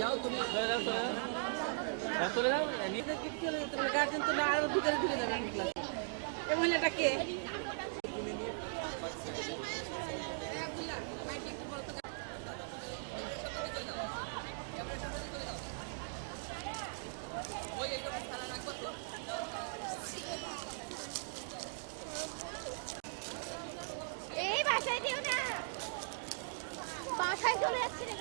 যাও তুমি চলে যাও নিজে কি চলে যেতে হবে গার্জেন তো না আর ভিতরে ঢুকে যাবে ক্লাসে এই মহিলাটা কে এই বাসায় দিও না বাসায় চলে যাচ্ছে রে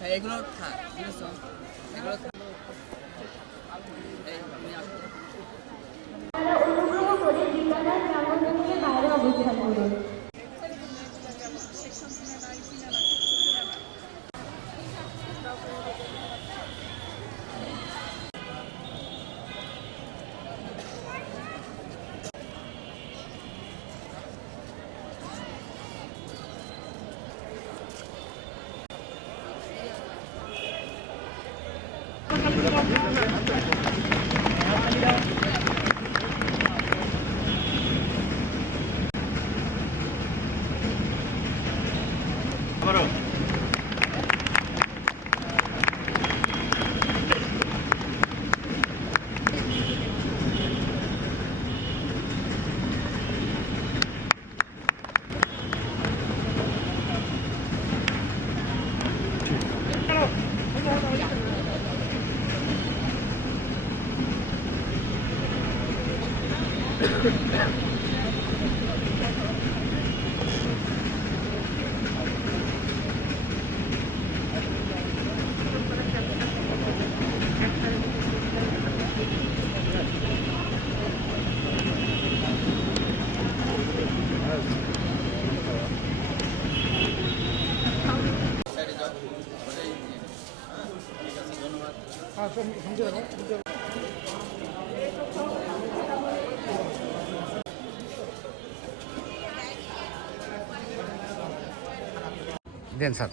হ্যাঁ এগুলো থাক বুঝছো এগুলো থাক এই আপনি আসুন অনুগ্রহ করে বিদ্যালয়ের প্রাঙ্গণ থেকে বাইরে অবস্থান করুন দেন স্যার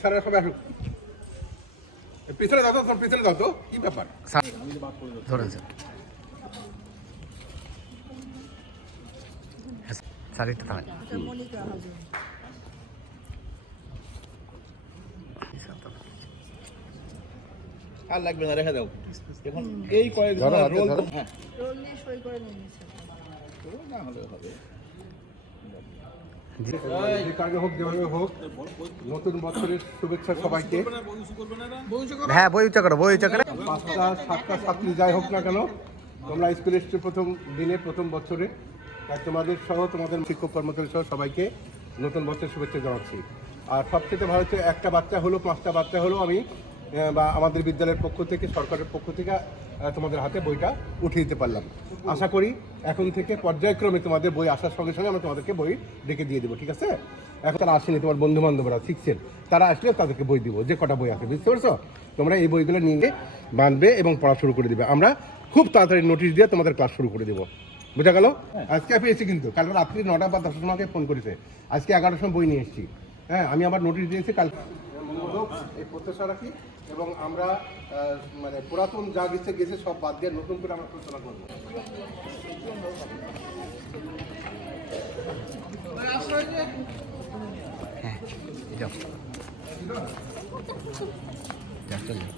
স্যারের সবাই আসুন পিছনে দাও তো পিছনে দাও তো কি ব্যাপার স্যার ধরেন স্যার স্যার একটু থামেন আর লাগবে না রেখে দাও এখন এই কয়েক রোল হ্যাঁ রোল নিয়ে সই করে নিয়েছে না হলে হবে যে কাজে হোক যেভাবে হোক নতুন বছরের শুভেচ্ছা সবাইকে হ্যাঁ বই উচ্চ করো বই উচ্চ করে 5টা 7টা ছাত্রী যাই হোক না কেন তোমরা স্কুলে এসছো প্রথম দিনে প্রথম বছরে তাই তোমাদের সহ তোমাদের শিক্ষক কর্মচারী সহ সবাইকে নতুন বছরের শুভেচ্ছা জানাচ্ছি আর সবচেয়ে ভালো হচ্ছে একটা বাচ্চা হলো 5টা বাচ্চা হলো আমি বা আমাদের বিদ্যালয়ের পক্ষ থেকে সরকারের পক্ষ থেকে তোমাদের হাতে বইটা উঠিয়ে দিতে পারলাম আশা করি এখন থেকে পর্যায়ক্রমে তোমাদের বই আসার সঙ্গে সঙ্গে আমরা তোমাদেরকে বই ডেকে দিয়ে দেবো ঠিক আছে এখন তারা আসেনি তোমার বন্ধু বান্ধবরা শিখছেন তারা আসলে তাদেরকে বই দিব যে কটা বই আছে বুঝতে পারছো তোমরা এই বইগুলো নিয়ে বাঁধবে এবং পড়া শুরু করে দিবে আমরা খুব তাড়াতাড়ি নোটিশ দিয়ে তোমাদের ক্লাস শুরু করে দেবো বোঝা গেল আজকে পেয়েছি কিন্তু কাল রাত্রি 9টা বা 10টার সময় ফোন করেছে আজকে 11টার সময় বই নিয়ে এসেছি হ্যাঁ আমি আবার নোটিশ দিয়েছি কাল এই প্রত্যাশা রাখি এবং আমরা মানে পুরাতন যা গেছে সব বাদ দিয়ে নতুন করে আমরা আলোচনা করবো হ্যাঁ যাও যাও চল যাও